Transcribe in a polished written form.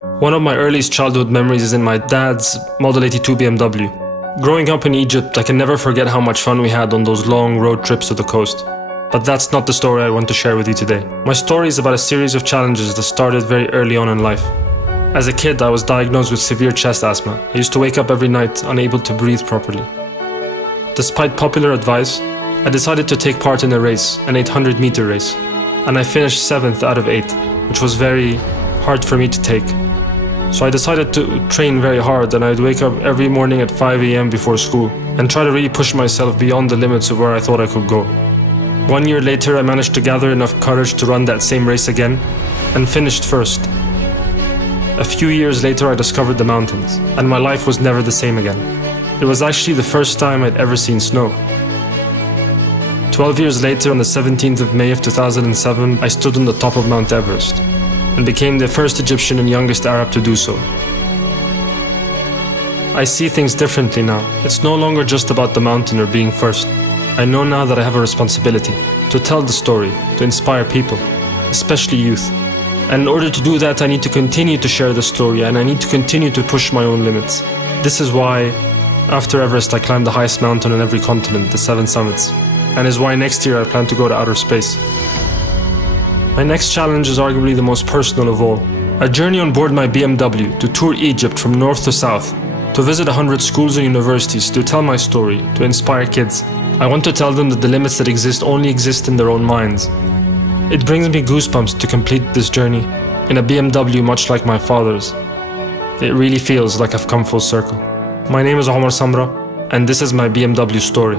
One of my earliest childhood memories is in my dad's Model 82 BMW. Growing up in Egypt, I can never forget how much fun we had on those long road trips to the coast. But that's not the story I want to share with you today. My story is about a series of challenges that started very early on in life. As a kid, I was diagnosed with severe chest asthma. I used to wake up every night unable to breathe properly. Despite popular advice, I decided to take part in a race, an 800-meter race, and I finished 7th out of 8, which was very hard for me to take. So I decided to train very hard, and I'd wake up every morning at 5 AM before school and try to really push myself beyond the limits of where I thought I could go. 1 year later, I managed to gather enough courage to run that same race again and finished first. A few years later, I discovered the mountains, and my life was never the same again. It was actually the first time I'd ever seen snow. 12 years later, on the 17th of May of 2007, I stood on the top of Mount Everest and became the first Egyptian and youngest Arab to do so. I see things differently now. It's no longer just about the mountain or being first. I know now that I have a responsibility to tell the story, to inspire people, especially youth. And in order to do that, I need to continue to share the story, and I need to continue to push my own limits. This is why, after Everest, I climbed the highest mountain on every continent, the 7 summits, and is why next year I plan to go to outer space. My next challenge is arguably the most personal of all. A journey on board my BMW to tour Egypt from north to south, to visit 100 schools and universities, to tell my story, to inspire kids. I want to tell them that the limits that exist only exist in their own minds. It brings me goosebumps to complete this journey in a BMW much like my father's. It really feels like I've come full circle. My name is Samra, and this is my BMW story.